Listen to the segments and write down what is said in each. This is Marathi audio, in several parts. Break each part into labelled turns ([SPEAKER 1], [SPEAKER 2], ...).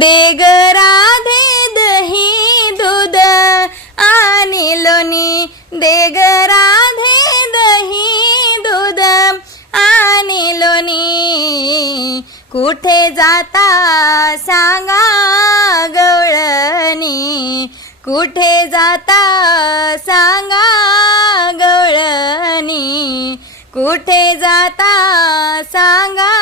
[SPEAKER 1] दे ग राधे दही दूध. आणि लोणी दे ग राधे दही दूध. आणि लोणी कुठे जाता सांगा गवळणी कुठे जाता सांगा गवळणी कुठे जाता सांगा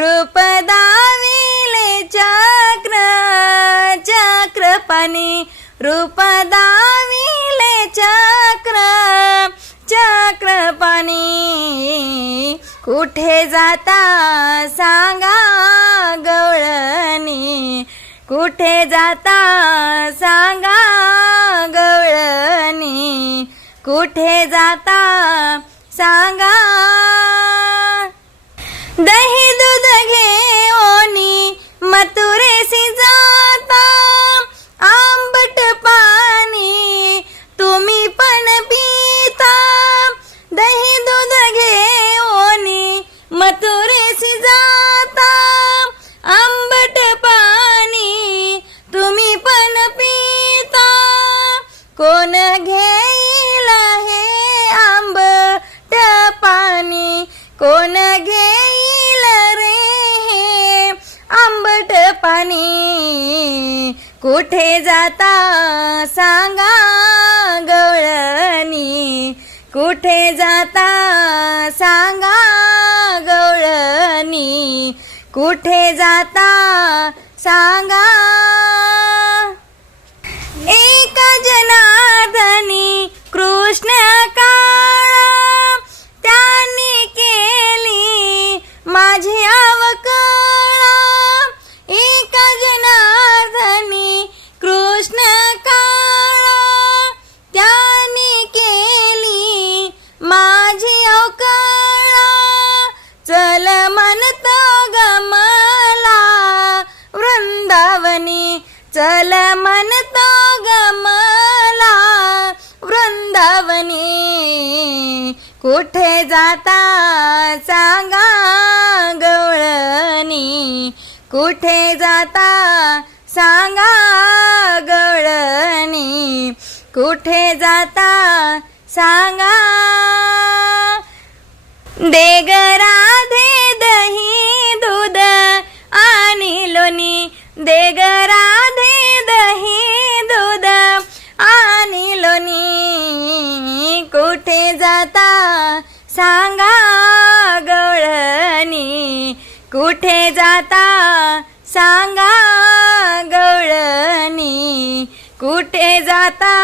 [SPEAKER 1] रूप दाविले चक्र चक्रपणी। रूप दाविले चक्र चक्रपणी। कुठे जाता सांगा गवळणी। कुठे जाता सांगा गवळणी। कुठे जाता सांगा। दही पाणी कुठे जाता सांगा गवळणी? कुठे जाता सांगा गवळणी? कुठे जाता सांगा वृंदावनी चल म्हणतो गमला वृंदावनी. कुठे जाता सांगा गवळणी. कुठे जाता सांगा गवळणी. कुठे जाता सांगा दे सांगा गवळणी कुठे जाता? सांगा गवळणी कुठे जाता?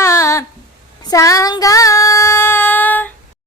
[SPEAKER 1] सांगा